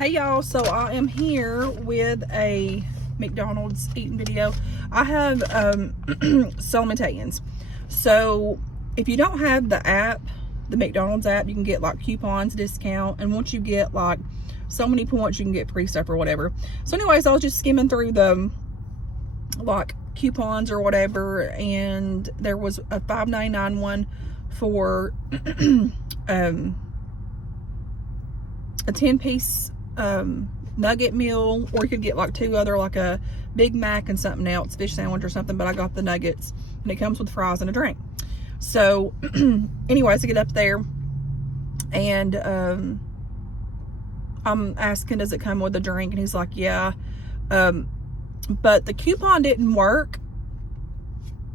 Hey y'all, so I am here with a McDonald's eating video. I have Salmon-tans. So if you don't have the app, the McDonald's app, you can get like coupons, discount, and once you get like so many points, you can get free stuff or whatever. So anyways, I was just skimming through the like coupons or whatever, and there was a $5.99 one for a 10-piece nugget meal, or you could get like two other, like a Big Mac and something else, fish sandwich or something, but I got the nuggets, and it comes with fries and a drink. So anyways, I get up there and I'm asking, does it come with a drink? And he's like, yeah. But the coupon didn't work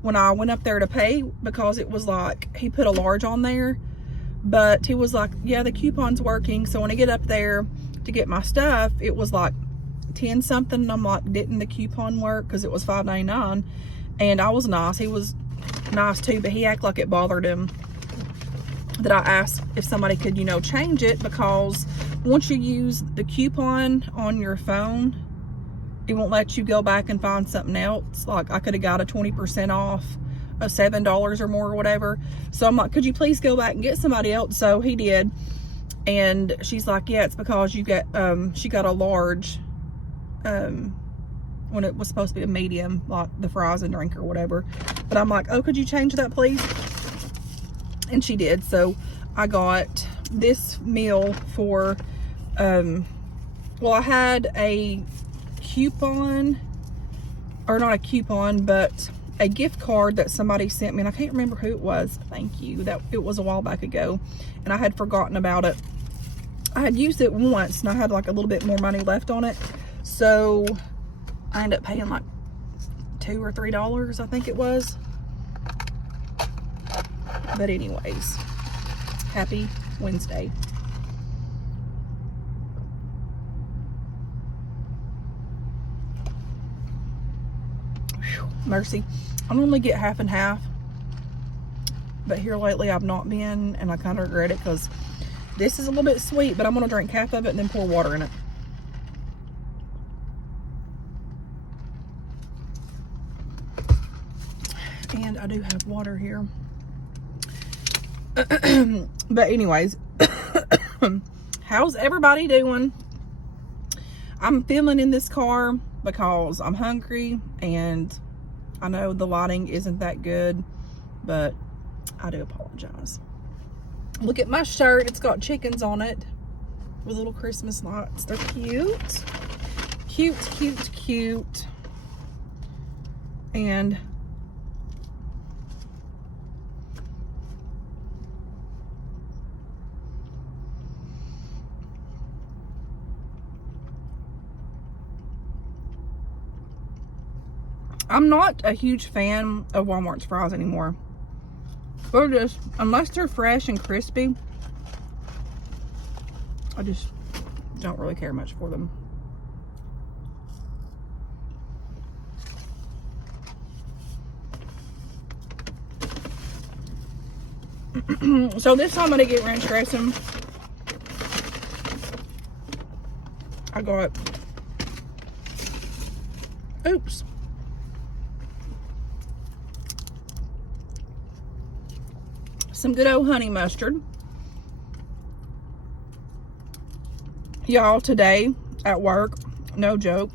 when I went up there to pay, because it was like, he put a large on there, but he was like, yeah, the coupon's working. So when I get up there to get my stuff, it was like 10 something, and I'm like, didn't the coupon work? Because it was $5.99. And I was nice, he was nice too, but he acted like it bothered him that I asked if somebody could, you know, change it, because once you use the coupon on your phone, it won't let you go back and find something else. Like, I could have got a 20% off of $7 or more or whatever. So I'm like, could you please go back and get somebody else? So he did, and she's like, yeah, it's because you get she got a large when it was supposed to be a medium, like the fries and drink or whatever. But I'm like, oh, could you change that please? And she did. So I got this meal for well, I had a coupon, or not a coupon, but a gift card that somebody sent me, and I can't remember who it was. Thank you. That it was a while back ago, and I had forgotten about it. I had used it once, and I had like a little bit more money left on it, so I ended up paying like $2 or $3, I think it was. But anyways, happy Wednesday. Mercy. I normally get half and half, but here lately I've not been, and I kind of regret it, because this is a little bit sweet, but I'm gonna drink half of it and then pour water in it. And I do have water here. But anyways, how's everybody doing? I'm filming in this car because I'm hungry, and I know the lighting isn't that good, but I do apologize. Look at my shirt. It's got chickens on it with little Christmas lights. They're cute. Cute, cute, cute. And I'm not a huge fan of Walmart's fries anymore. They're just, unless they're fresh and crispy, I just don't really care much for them. So this time I didn't get ranch dressing. I got, oops. Some good old honey mustard. Y'all, today at work, no joke,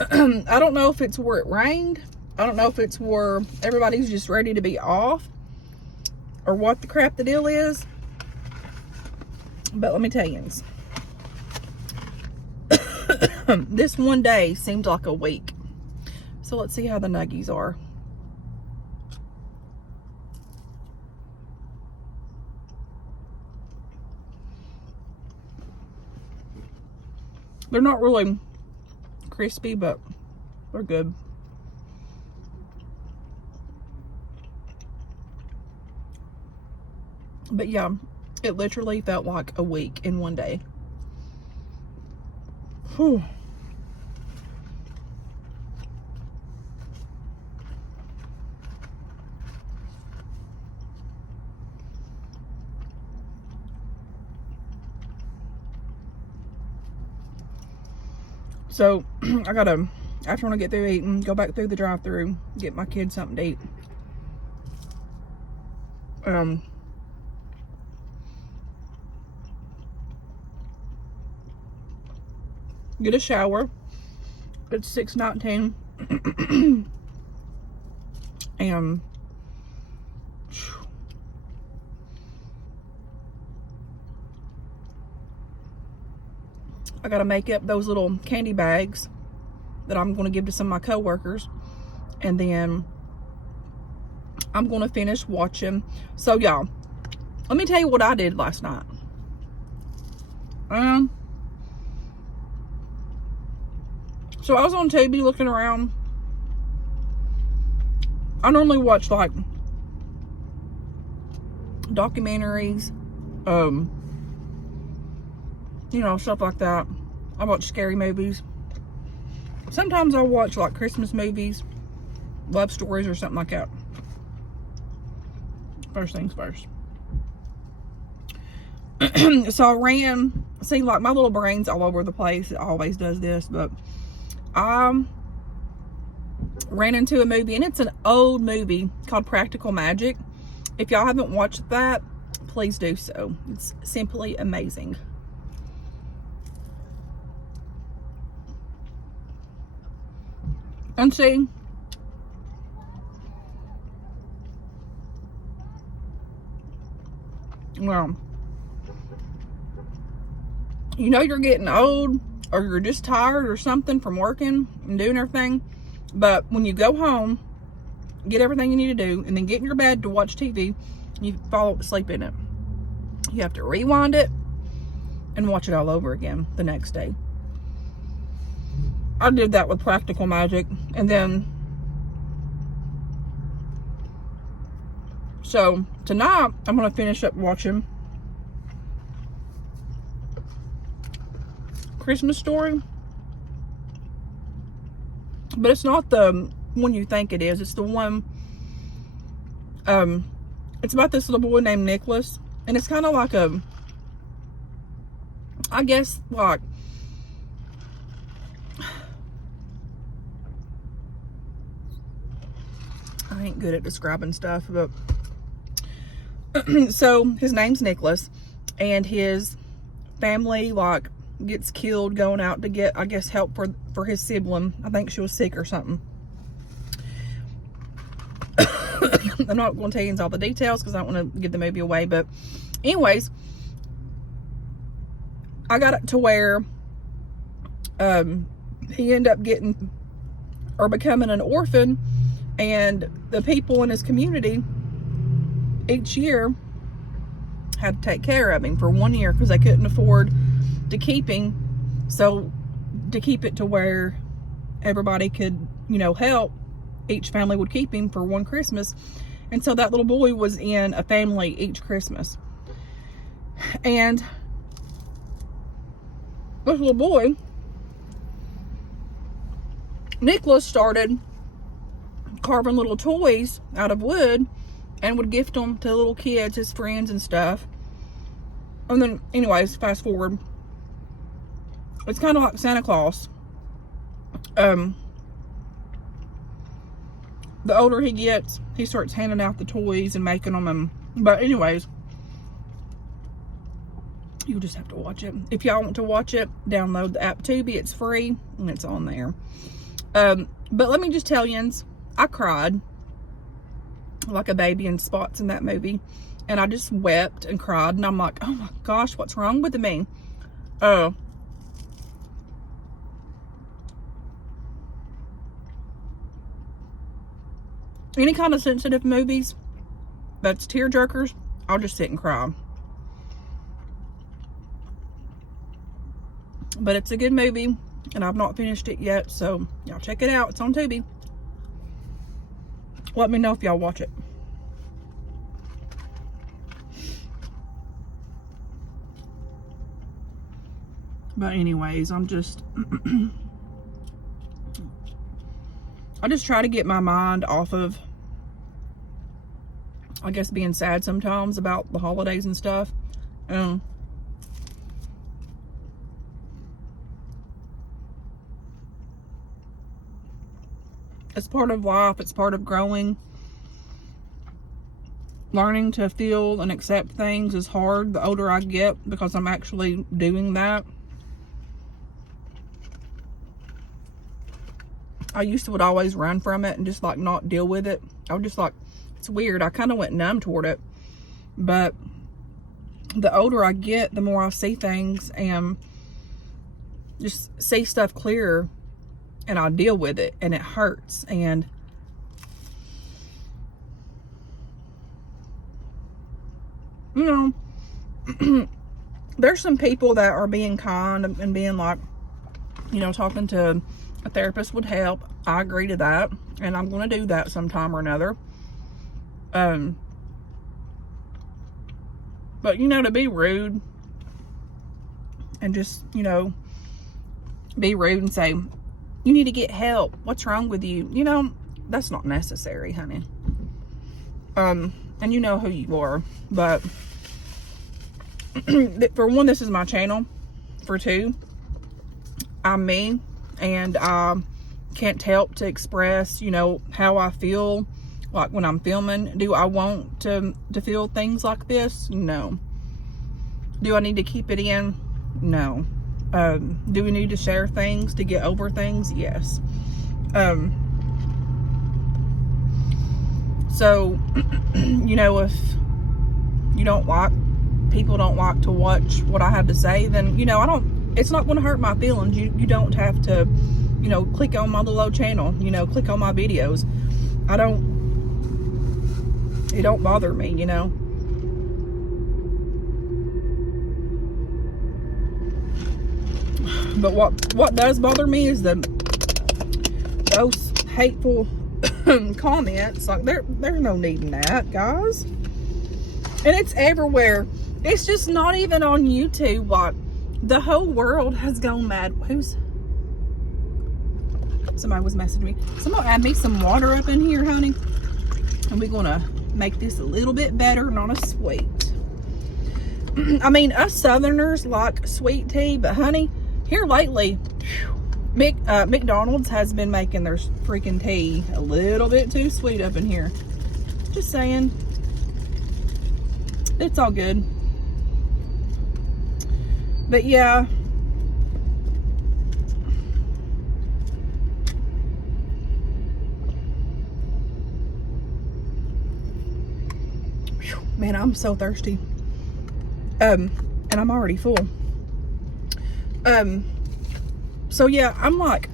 I don't know if it's where it rained, I don't know if it's where everybody's just ready to be off, or what the crap the deal is, but let me tell you, this one day seemed like a week. So let's see how the nuggies are. They're not really crispy, but they're good. But yeah, it literally felt like a week in one day. Whew. So I gotta, after when I get through eating, go back through the drive-thru, get my kids something to eat. Get a shower. It's 6:19. And I gotta make up those little candy bags that I'm gonna give to some of my coworkers, and then I'm gonna finish watching. So y'all, let me tell you what I did last night. So I was on TV looking around. I normally watch like documentaries, you know, stuff like that. I watch scary movies. Sometimes I'll watch like Christmas movies, love stories, or something like that. First things first. So I ran, see, like my little brain's all over the place. It always does this, but I ran into a movie, and it's an old movie called Practical Magic. If y'all haven't watched that, please do so. It's simply amazing. And see, well, you know you're getting old, or you're just tired or something from working and doing everything, but when you go home, get everything you need to do, and then get in your bed to watch TV, you fall asleep in it. You have to rewind it and watch it all over again the next day. I did that with Practical Magic, and then so tonight I'm gonna finish up watching Christmas Story, but it's not the one you think it is. It's the one, it's about this little boy named Nicholas, and it's kind of like a, I guess, like, I ain't good at describing stuff, but so his name's Nicholas, and his family like gets killed going out to get, I guess, help for his sibling. I think she was sick or something. I'm not going to tell you all the details because I don't want to give the movie away, but anyways, I got it to where he ended up getting or becoming an orphan, and the people in his community each year had to take care of him for 1 year because they couldn't afford to keep him. So to keep it to where everybody could, you know, help, each family would keep him for one Christmas. And so that little boy was in a family each Christmas. And this little boy, Nicholas, started carving little toys out of wood and would gift them to little kids, his friends and stuff. And then, anyways, fast forward. It's kind of like Santa Claus. The older he gets, he starts handing out the toys and making them. But anyways, you just have to watch it. If y'all want to watch it, download the app Tubi. It's free and it's on there. But let me just tell you, I cried like a baby in spots in that movie, and I just wept and cried, and I'm like, oh my gosh, what's wrong with me? Any kind of sensitive movies that's tear jerkers, I'll just sit and cry. But it's a good movie, and I've not finished it yet, so y'all check it out. It's on Tubi. Let me know if y'all watch it. But anyways, I'm just I just try to get my mind off of, I guess, being sad sometimes about the holidays and stuff. It's part of life. It's part of growing. Learning to feel and accept things is hard the older I get, because I'm actually doing that. I used to would always run from it and just like not deal with it. I was just like, it's weird. I kind of went numb toward it. But the older I get, the more I see things and just see stuff clearer, and I deal with it, and it hurts. And you know, there's some people that are being kind and being like, you know, talking to a therapist would help. I agree to that, and I'm going to do that sometime or another. But you know, to be rude and just, you know, be rude and say, you need to get help, what's wrong with you? You know, that's not necessary, honey. And you know who you are. But for one, this is my channel. For two, I'm me, and I can't help to express, you know, how I feel. Like when I'm filming, do I want to feel things like this? No. Do I need to keep it in? No. Do we need to share things to get over things? Yes. So, you know, if you don't like, people don't like to watch what I have to say, then, you know, it's not going to hurt my feelings. You don't have to, you know, click on my little old channel, you know, click on my videos. It don't bother me, you know. But what does bother me is those hateful comments. Like, there's no need in that, guys. And it's everywhere. It's just not even on YouTube. Like, the whole world has gone mad. Somebody was messaging me. Somebody add me some water up in here, honey. And we're gonna make this a little bit better, not as sweet. I mean, us Southerners like sweet tea, but honey, here lately, McDonald's has been making their freaking tea a little bit too sweet up in here. Just saying. It's all good. But yeah. Man, I'm so thirsty. And I'm already full. So yeah, I'm like,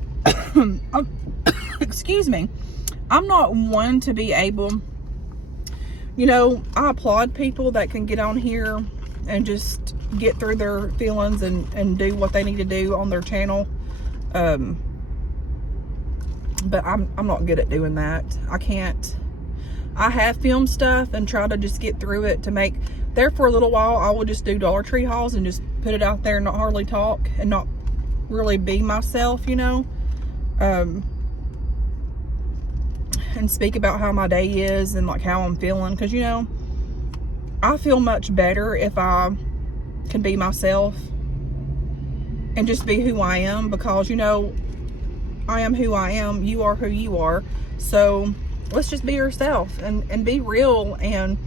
excuse me. I'm not one to be able, you know, I applaud people that can get on here and just get through their feelings and do what they need to do on their channel. But I'm not good at doing that. I can't. I have filmed stuff and try to just get through it to make, there for a little while, I will just do Dollar Tree hauls and just put it out there and not hardly talk and not really be myself, you know. And speak about how my day is and like how I'm feeling. Because, you know, I feel much better if I can be myself and just be who I am. Because, you know, I am who I am. You are who you are. So let's just be yourself and be real. And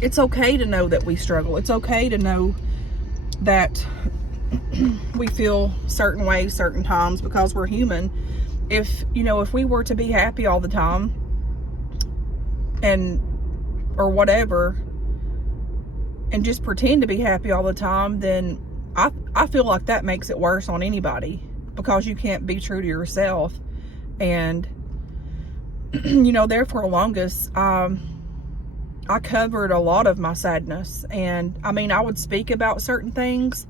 it's okay to know that we struggle. It's okay to know that we feel certain ways, certain times, because we're human. If, you know, if we were to be happy all the time or whatever, and just pretend to be happy all the time, then I feel like that makes it worse on anybody, because you can't be true to yourself. And you know, there for the longest, I covered a lot of my sadness. And I mean, I would speak about certain things,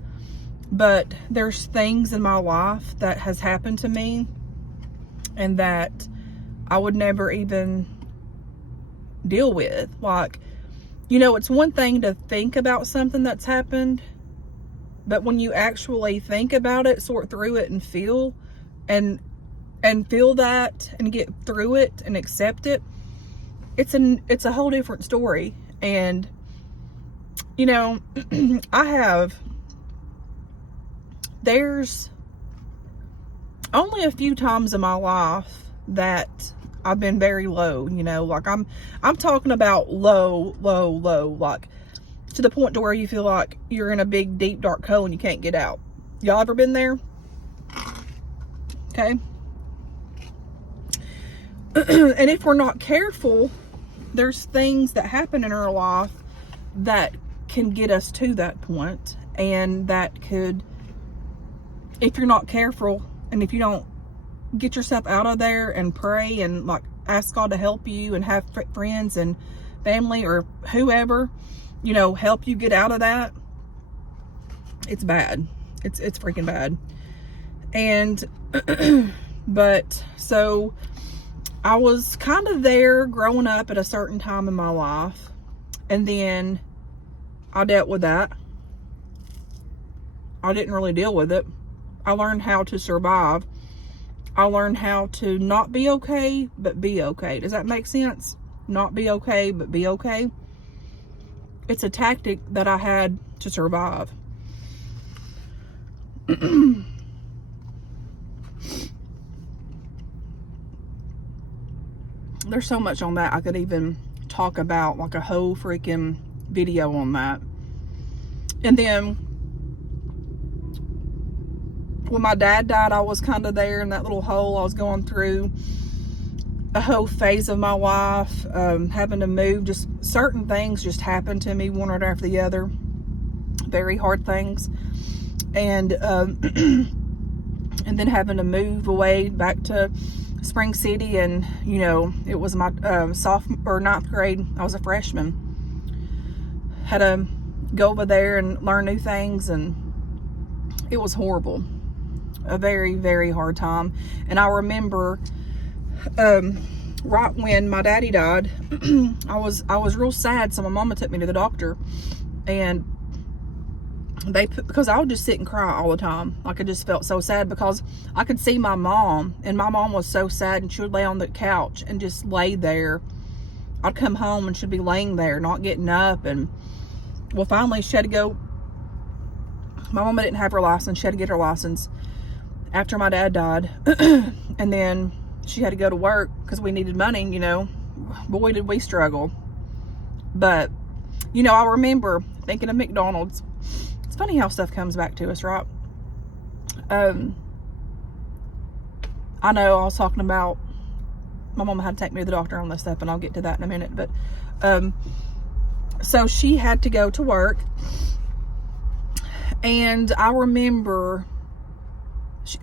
but there's things in my life that has happened to me and that I would never even deal with. Like, you know, it's one thing to think about something that's happened, but when you actually think about it, sort through it, and feel that and get through it and accept it, it's a whole different story. And you know, only a few times in my life that I've been very low, you know, like I'm talking about low, like to the point to where you feel like you're in a big, deep, dark hole and you can't get out. Y'all ever been there? Okay. And if we're not careful, there's things that happen in our life that can get us to that point, and that could, if you're not careful and if you don't get yourself out of there and pray and like ask God to help you and have friends and family or whoever, you know, help you get out of that, it's bad. It's freaking bad. And but so I was kind of there growing up at a certain time in my life, and then I dealt with that. I didn't really deal with it. I learned how to survive. I learned how to not be okay, but be okay. Does that make sense? Not be okay, but be okay. It's a tactic that I had to survive. There's so much on that. I could even talk about like a whole freaking video on that. And then when my dad died, I was kind of there in that little hole. I was going through a whole phase of my life, having to move. Just certain things just happened to me one right after the other. Very hard things. And and then having to move away back to Spring City, and you know, it was my sophomore or ninth grade. I was a freshman. Had to go over there and learn new things, and it was horrible. A very, very hard time. And I remember right when my daddy died, I was real sad. So my mama took me to the doctor, and because I would just sit and cry all the time. Like I just felt so sad because I could see my mom, and my mom was so sad, and she would lay on the couch and just lay there. I'd come home and she'd be laying there, not getting up. And well, finally she had to go. My mama didn't have her license. She had to get her license after my dad died. And then she had to go to work because we needed money, you know. Boy, did we struggle. But, you know, I remember thinking of McDonald's. It's funny how stuff comes back to us, right? I know I was talking about my mama had to take me to the doctor on this stuff, and I'll get to that in a minute. But so she had to go to work, and I remember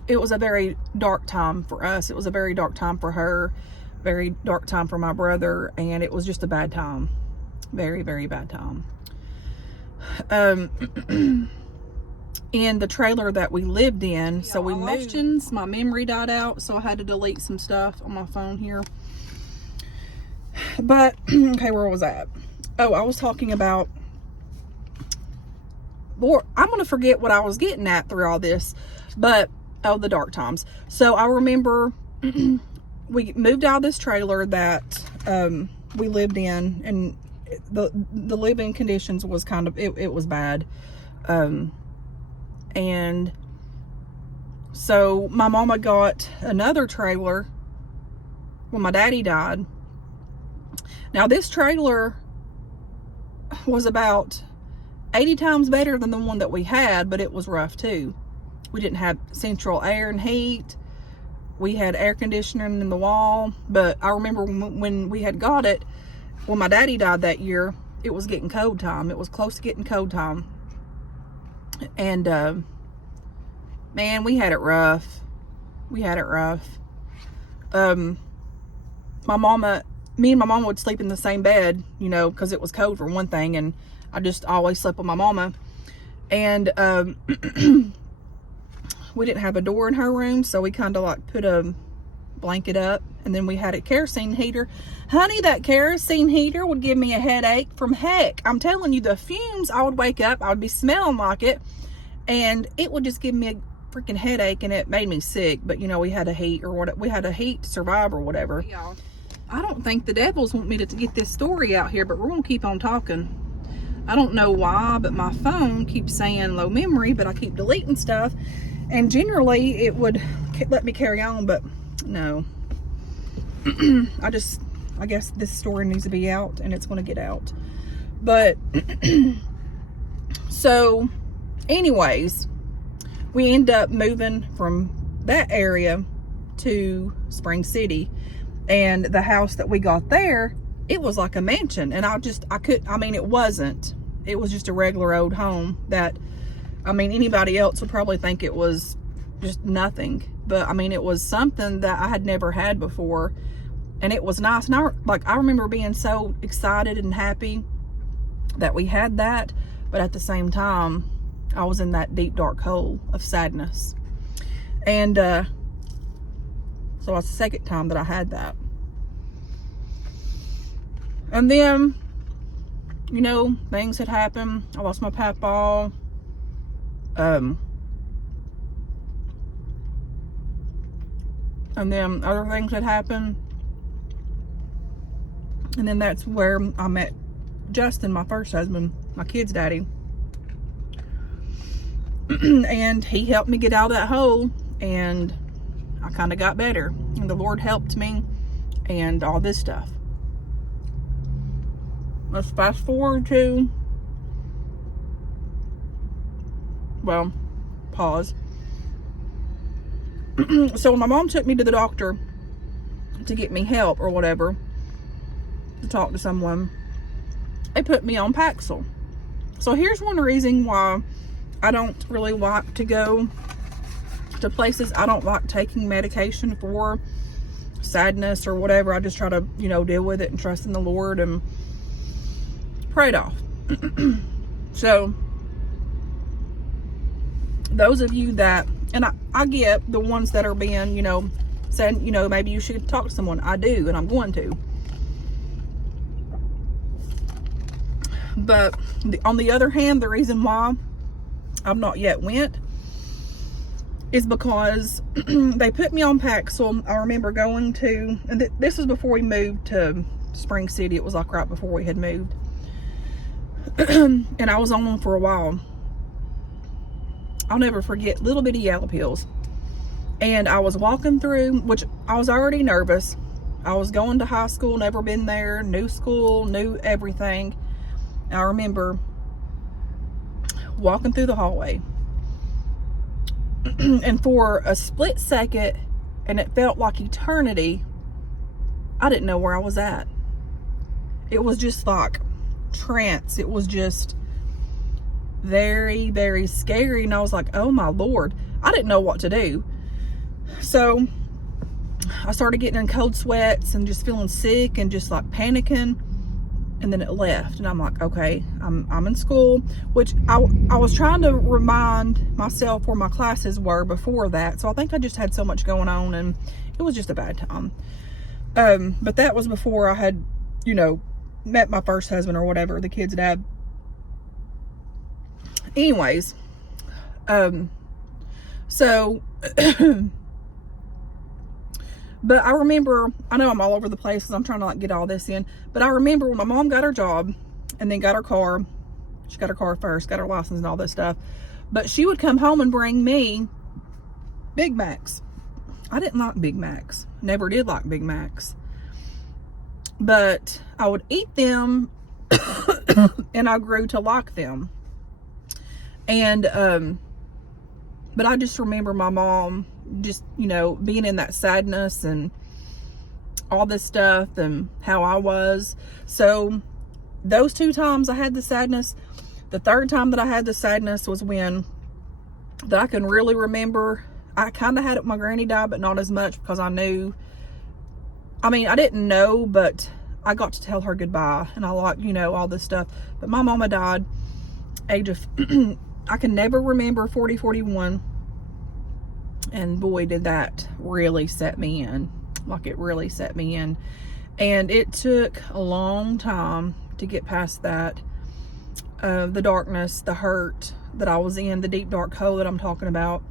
it was a very dark time for us. It was a very dark time for her, very dark time for my brother, and it was just a bad time. Very, very bad time. In the trailer that we lived in, so we moved. My memory died out, so I had to delete some stuff on my phone here. But okay, where was I at? Oh, I was talking about, Lord, I'm gonna forget what I was getting at through all this, but oh, the dark times. So I remember we moved out of this trailer that we lived in, and the living conditions was kind of, it was bad. And so my mama got another trailer when my daddy died. Now this trailer was about 80 times better than the one that we had, but it was rough too. We didn't have central air and heat. We had air conditioning in the wall. But I remember when we had got it, when my daddy died that year, it was getting cold time. It was close to getting cold time. And man, we had it rough. We had it rough. Me and my mama would sleep in the same bed, you know, because it was cold for one thing, and I just always slept with my mama. And we didn't have a door in her room, so we kind of like put a blanket up, and then we had a kerosene heater. Honey, that kerosene heater would give me a headache from heck. I'm telling you, the fumes, I would wake up, I would be smelling like it, and it would just give me a freaking headache, and it made me sick. But you know, we had a heat or what, we had a heat to survive or whatever. Y'all, I don't think the devils want me to get this story out here, but we're gonna keep on talking. I don't know why, but my phone keeps saying low memory, but I keep deleting stuff. And generally it would let me carry on, but no. I guess this story needs to be out, and it's going to get out. But so anyways, we end up moving from that area to Spring City, and the house that we got there, it was like a mansion. And it was just a regular old home that, I mean, anybody else would probably think it was just nothing, but I mean, it was something that I had never had before, and it was nice. And I remember being so excited and happy that we had that, but at the same time, I was in that deep dark hole of sadness. And so it's the second time that I had that. And then, you know, things had happened. I lost my papaw. And then other things had happened. And then that's where I met Justin, my first husband, my kid's daddy. And he helped me get out of that hole, and I kind of got better. And the Lord helped me and all this stuff. Let's fast forward to, well, pause. So when my mom took me to the doctor to get me help or whatever, to talk to someone, they put me on Paxil. So here's one reason why I don't really like to go to places. I don't like taking medication for sadness or whatever. I just try to, you know, deal with it and trust in the Lord and pray it off. So those of you that, and I get the ones that are being, you know, saying, you know, maybe you should talk to someone. I do, and I'm going to. But on the other hand, the reason why I've not yet went is because they put me on Paxil. I remember going to, and this was before we moved to Spring City. It was like right before we had moved. And I was on them for a while. I'll never forget, little bitty yellow pills. And I was walking through, which I was already nervous. I was going to high school, never been there, new school, new everything. I remember walking through the hallway, and for a split second, and it felt like eternity, I didn't know where I was at. It was just like trance. It was just very, very scary. And I was like, oh my Lord, I didn't know what to do. So I started getting in cold sweats and just feeling sick and just like panicking. And then it left, and I'm like, okay, I'm in school, which I was trying to remind myself where my classes were before that. So I think I just had so much going on, and it was just a bad time. But that was before I had, you know, met my first husband or whatever, the kid's dad. Anyways, so but I remember, I know I'm all over the place because I'm trying to like get all this in, but I remember when my mom got her job and then got her car. She got her car first, got her license and all this stuff, but she would come home and bring me Big Macs. I didn't like Big Macs, never did like Big Macs, but I would eat them and I grew to like them. And but I just remember my mom just, you know, being in that sadness and all this stuff and how I was. So those 2 times I had the sadness. The third time that I had the sadness was when, that I can really remember, I kind of had it when my granny died, but not as much because I knew, I mean, I didn't know, but I got to tell her goodbye, and I like, you know, all this stuff. But my mama died age of I can never remember 40, 41. And boy, did that really set me in. Like, it really set me in. And it took a long time to get past that. The darkness, the hurt that I was in, the deep dark hole that I'm talking about.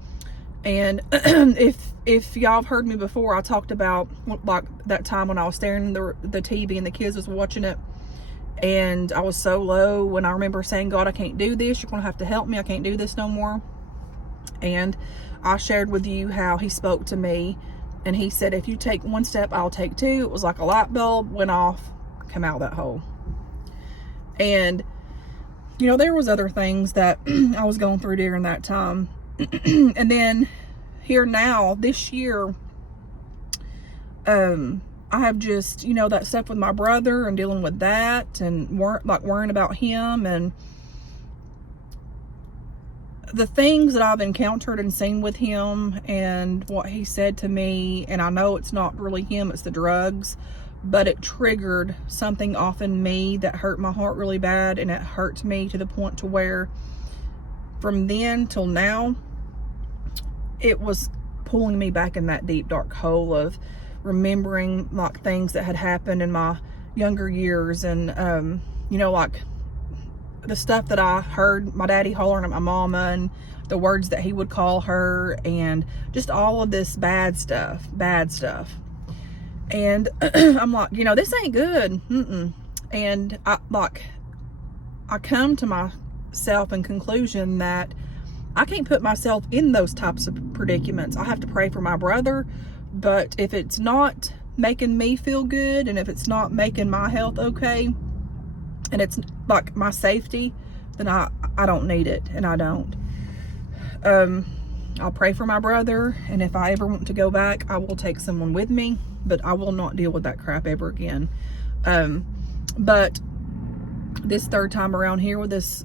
And if y'all have heard me before, I talked about like that time when I was staring at the TV and the kids was watching it. And I was so low, when I remember saying, God, I can't do this. You're going to have to help me. I can't do this no more. And I shared with you how he spoke to me, and he said, if you take one step, I'll take two. It was like a light bulb went off, come out of that hole. And, you know, there was other things that I was going through during that time. And then here now, this year, I have just, you know, that stuff with my brother and dealing with that, and worrying about him, and the things that I've encountered and seen with him and what he said to me. And I know it's not really him, it's the drugs, but it triggered something off in me that hurt my heart really bad. And it hurt me to the point to where from then till now, it was pulling me back in that deep, dark hole of remembering like things that had happened in my younger years. And, you know, like the stuff that I heard my daddy hollering at my mama, and the words that he would call her, and just all of this bad stuff. And I'm like, you know, this ain't good. And I come to myself in conclusion that I can't put myself in those types of predicaments. I have to pray for my brother, but if it's not making me feel good, and if it's not making my health okay, and it's like my safety, then I don't need it, and I don't. I'll pray for my brother, and if I ever want to go back, I will take someone with me, but I will not deal with that crap ever again. But this third time around here with this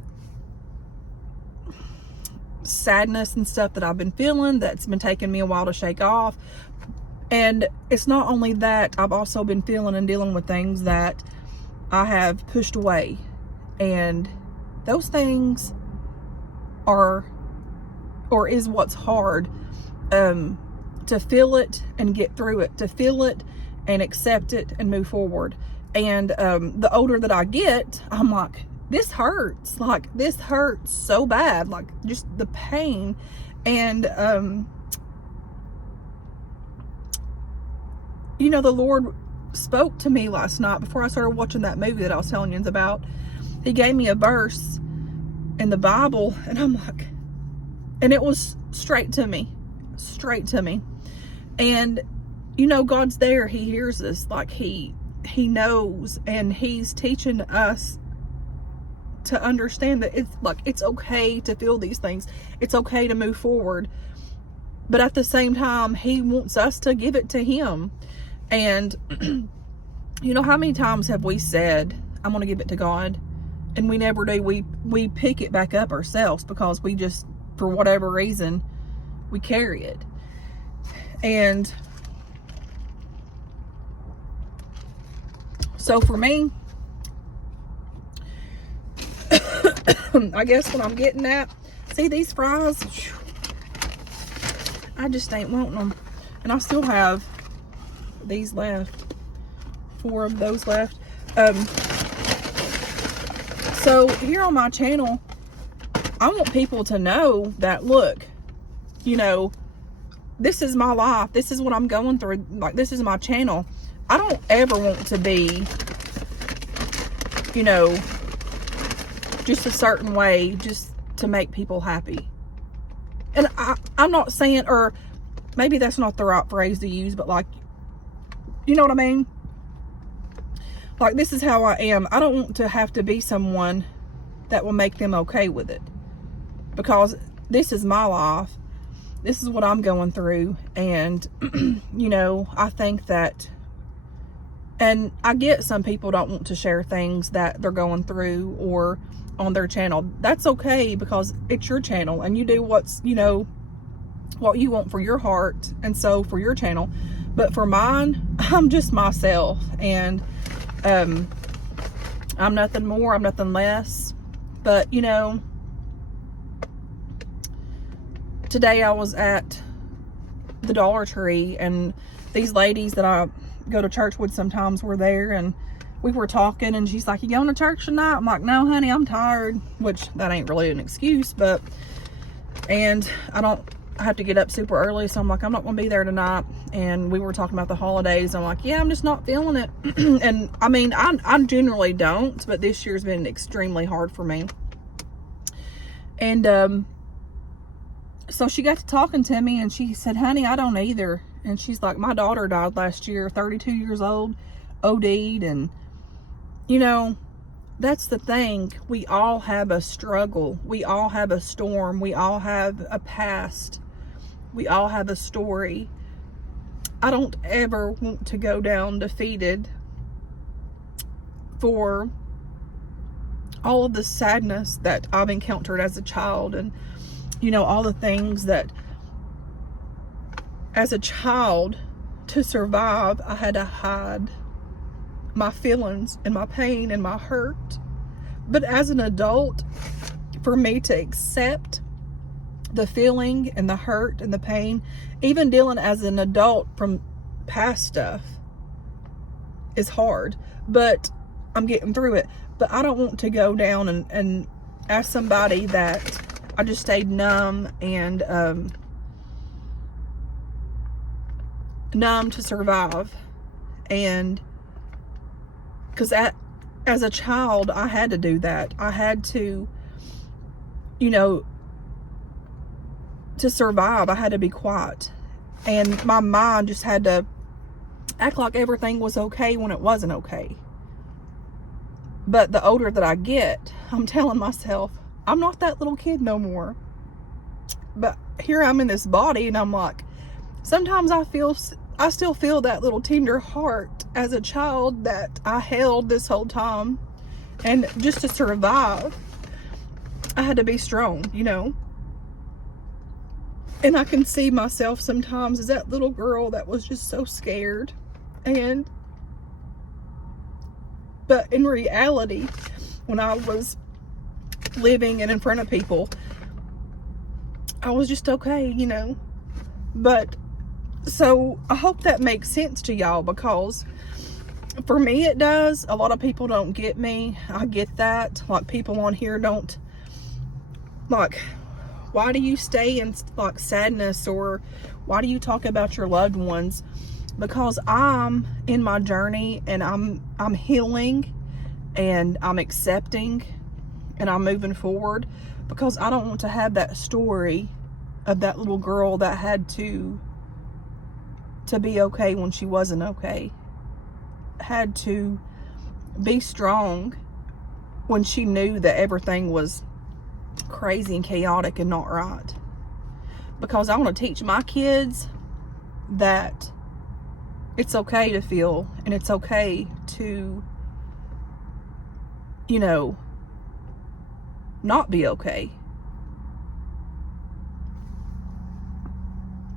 sadness and stuff that I've been feeling, that's been taking me a while to shake off. And it's not only that, I've also been feeling and dealing with things that I have pushed away, and those things is what's hard, to feel it and get through it, to feel it and accept it and move forward. And the older that I get, I'm like, this hurts, like this hurts so bad, like just the pain. And you know, the Lord spoke to me last night before I started watching that movie that I was telling you about. He gave me a verse in the Bible, and I'm like, and it was straight to me. And you know, God's there, he hears us, like he knows, and he's teaching us to understand that it's like, it's okay to feel these things, it's okay to move forward, but at the same time, he wants us to give it to him. And you know, how many times have we said, I'm going to give it to God, and we never do? We pick it back up ourselves because we just, for whatever reason, we carry it. And so for me, I guess what I'm getting at, see these fries, I just ain't wanting them. And I still have these left, 4 of those left. So here on my channel, I want people to know that, look, you know, this is my life, this is what I'm going through, like this is my channel. I don't ever want to be, you know, just a certain way just to make people happy. And I'm not saying, or maybe that's not the right phrase to use, but like, you know what I mean? Like, this is how I am. I don't want to have to be someone that will make them okay with it, because this is my life. This is what I'm going through. And, you know, I think that, and I get some people don't want to share things that they're going through or on their channel. That's okay, because it's your channel and you do what's, you know, what you want for your heart, and so for your channel. But for mine, I'm just myself, and I'm nothing more, I'm nothing less. But, you know, today I was at the Dollar Tree, and these ladies that I go to church with sometimes were there, and we were talking, and she's like, you going to church tonight? I'm like, no, honey, I'm tired, which that ain't really an excuse, but, and I have to get up super early, so I'm like, I'm not going to be there tonight. And we were talking about the holidays. I'm like, yeah, I'm just not feeling it. And I mean, I generally don't, but this year's been extremely hard for me. And so she got to talking to me, and she said, honey, I don't either. And she's like, my daughter died last year, 32 years old, OD'd. And, you know, that's the thing. We all have a struggle. We all have a storm. We all have a past. We all have a story. I don't ever want to go down defeated for all of the sadness that I've encountered as a child, and, you know, all the things that as a child, to survive, I had to hide my feelings and my pain and my hurt. But as an adult, for me to accept the feeling and the hurt and the pain, even dealing as an adult from past stuff, is hard. But I'm getting through it. But I don't want to go down and as somebody that I just stayed numb and numb to survive. And because as a child, I had to do that. I had to, you know, to survive, I had to be quiet. And my mind just had to act like everything was okay when it wasn't okay. But the older that I get, I'm telling myself, I'm not that little kid no more. But here I'm in this body, and I'm like, sometimes I still feel that little tender heart as a child that I held this whole time. And just to survive, I had to be strong, you know. And I can see myself sometimes as that little girl that was just so scared. But in reality, when I was living and in front of people, I was just okay, you know. But so I hope that makes sense to y'all, because for me it does. A lot of people don't get me. I get that. Like, people on here don't, like, why do you stay in like sadness, or why do you talk about your loved ones? Because I'm in my journey, and I'm healing, and I'm accepting, and I'm moving forward, because I don't want to have that story of that little girl that had to be okay when she wasn't okay, had to be strong when she knew that everything was crazy and chaotic and not right. Because I want to teach my kids that it's okay to feel, and it's okay to, you know, not be okay.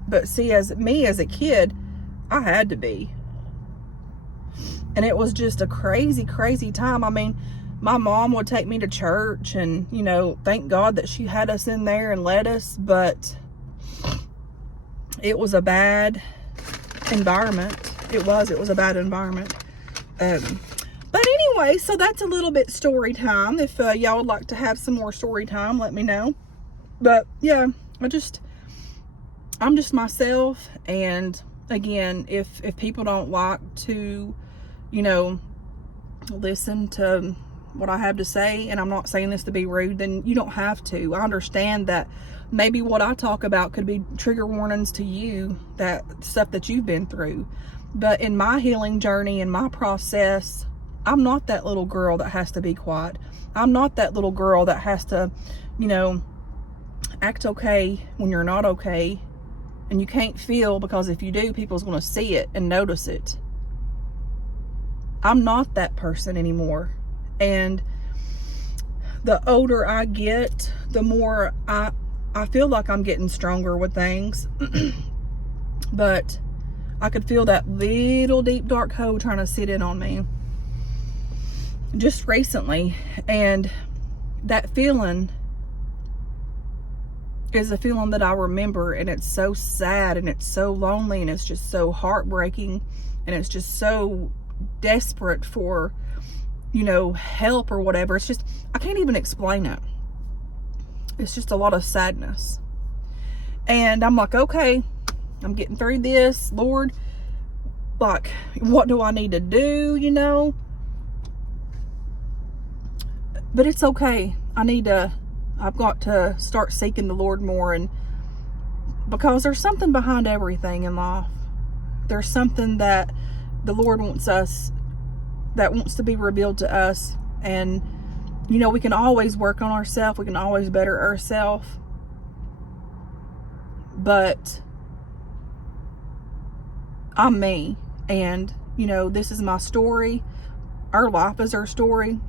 But see, as a kid, I had to be. And it was just a crazy, crazy time. I mean, my mom would take me to church, and, you know, thank God that she had us in there and let us, but it was a bad environment. It was a bad environment. But anyway, so that's a little bit story time. If y'all would like to have some more story time, let me know. But yeah, I'm just myself. And again, if people don't like to, you know, listen to what I have to say, and I'm not saying this to be rude, then you don't have to. I understand that maybe what I talk about could be trigger warnings to you, that stuff that you've been through. But in my healing journey, in my process, I'm not that little girl that has to be quiet. I'm not that little girl that has to, you know, act okay when you're not okay. And you can't feel, because if you do, people's going to see it and notice it. I'm not that person anymore. And the older I get, the more I feel like I'm getting stronger with things. But I could feel that little deep dark hole trying to sit in on me just recently. And that feeling is a feeling that I remember, and it's so sad, and it's so lonely, and it's just so heartbreaking, and it's just so desperate for, you know, help or whatever. It's just, I can't even explain it. It's just a lot of sadness. And I'm like, okay, I'm getting through this, Lord. Like, what do I need to do, you know? But it's okay. I've got to start seeking the Lord more, and Because there's something behind everything in life. There's something that the Lord wants to be revealed to us. And, you know, we can always work on ourselves. We can always better ourselves. But I'm me. And, you know, this is my story. Our life is our story.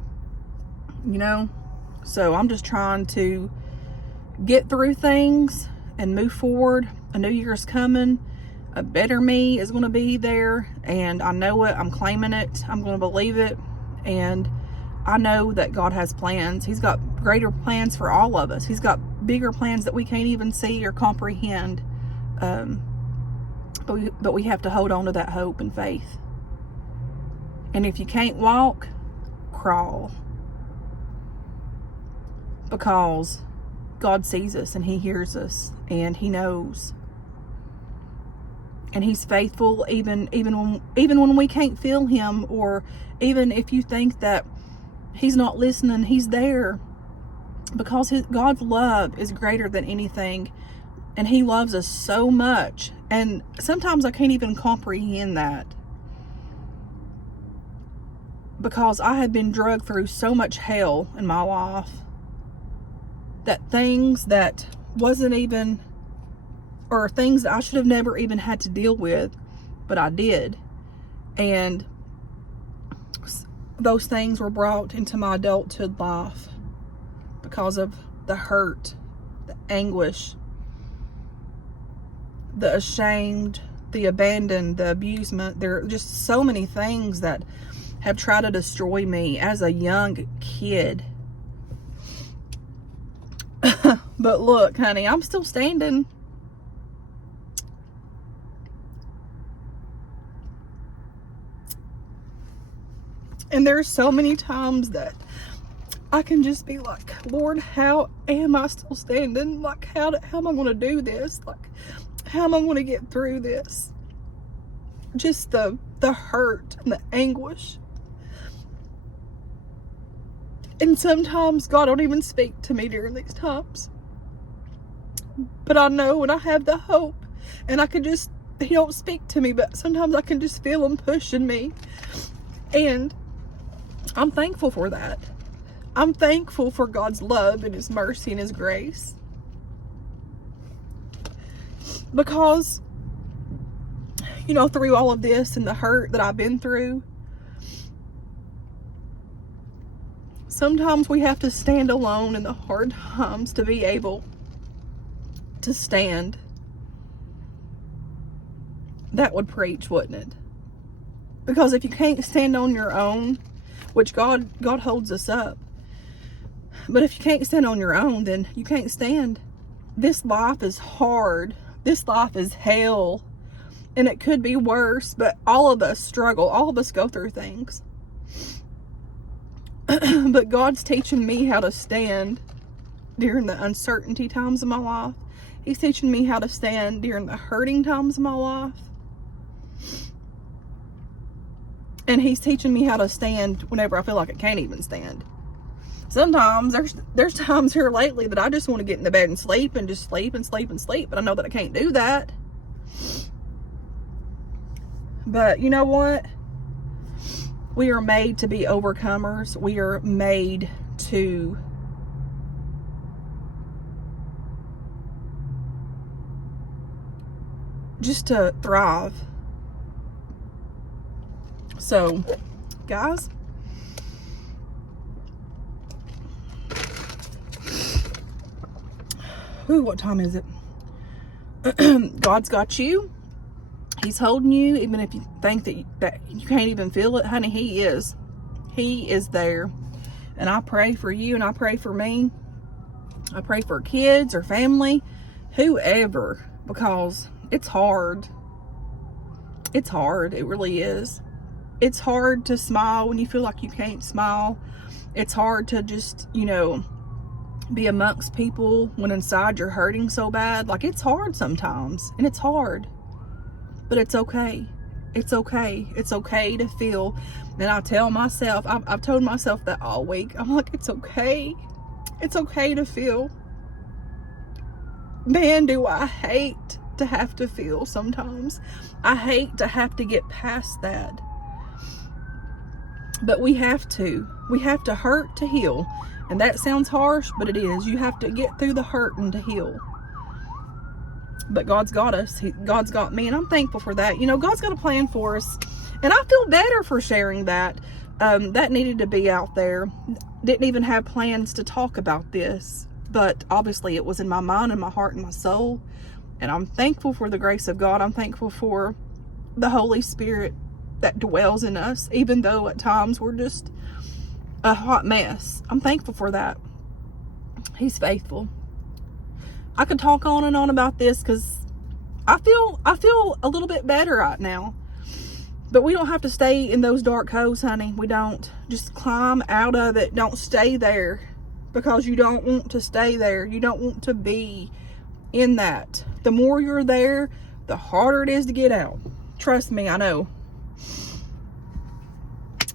You know? So I'm just trying to get through things and move forward. A new year's coming. A better me is going to be there. And I know it. I'm claiming it. I'm going to believe it. And I know that God has plans. He's got greater plans for all of us. He's got bigger plans that we can't even see or comprehend. But we have to hold on to that hope and faith. And if you can't walk, crawl. Because God sees us and He hears us and He knows. And He's faithful even when we can't feel Him, or even if you think that He's not listening, He's there. Because God's love is greater than anything. And He loves us so much. And sometimes I can't even comprehend that. Because I had been drugged through so much hell in my life. That things that wasn't even, or things that I should have never even had to deal with, but I did. And those things were brought into my adulthood life because of the hurt, the anguish, the ashamed, the abandoned, the abusement. There are just so many things that have tried to destroy me as a young kid. But look, honey, I'm still standing. And there's so many times that I can just be like, Lord, how am I still standing? Like, how am I going to do this? Like, how am I going to get through this? Just the hurt and the anguish. And sometimes God don't even speak to me during these times. But I know, and I have the hope. And I can just, He don't speak to me, but sometimes I can just feel Him pushing me. And I'm thankful for that. I'm thankful for God's love and His mercy and His grace. Because, you know, through all of this and the hurt that I've been through, sometimes we have to stand alone in the hard times to be able to stand. That would preach, wouldn't it? Because if you can't stand on your own, which God holds us up, but if you can't stand on your own, then you can't stand. This life is hard. This life is hell. And it could be worse, but all of us struggle. All of us go through things. But God's teaching me how to stand during the uncertainty times of my life. He's teaching me how to stand during the hurting times of my life. And He's teaching me how to stand whenever I feel like I can't even stand. Sometimes there's times here lately that I just want to get in the bed and sleep and just sleep and sleep and sleep. But I know that I can't do that. But you know what? We are made to be overcomers. We are made to just to thrive. So, guys, ooh, what time is it? God's got you. He's holding you, even if you think that you can't even feel it. Honey, He is. He is there. And I pray for you, and I pray for me. I pray for kids or family, whoever, because it's hard. It's hard. It really is. It's hard to smile when you feel like you can't smile. It's hard to just, you know, be amongst people when inside you're hurting so bad. Like, it's hard sometimes, and it's hard. But it's okay. It's okay. It's okay to feel. And I tell myself, I've told myself that all week. I'm like, it's okay. It's okay to feel. man, do I hate to have to feel sometimes. I hate to have to get past that. But we have to. We have to hurt to heal. And that sounds harsh, but it is. You have to get through the hurting to heal. But God's got us. God's got me, and I'm thankful for that. You know, God's got a plan for us. And I feel better for sharing that. That needed to be out there. Didn't even have plans to talk about this. But obviously it was in my mind and my heart and my soul. And I'm thankful for the grace of God. I'm thankful for the Holy Spirit that dwells in us, even though at times we're just a hot mess. I'm thankful for that. He's faithful. I could talk on and on about this because I feel a little bit better right now. But we don't have to stay in those dark holes, honey. We don't. Just climb out of it. Don't stay there because you don't want to stay there. You don't want to be in that. The more you're there, the harder it is to get out. Trust me, I know.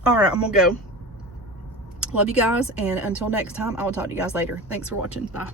All right, I'm gonna go. Love you guys, and until next time, I will talk to you guys later. Thanks for watching. Bye.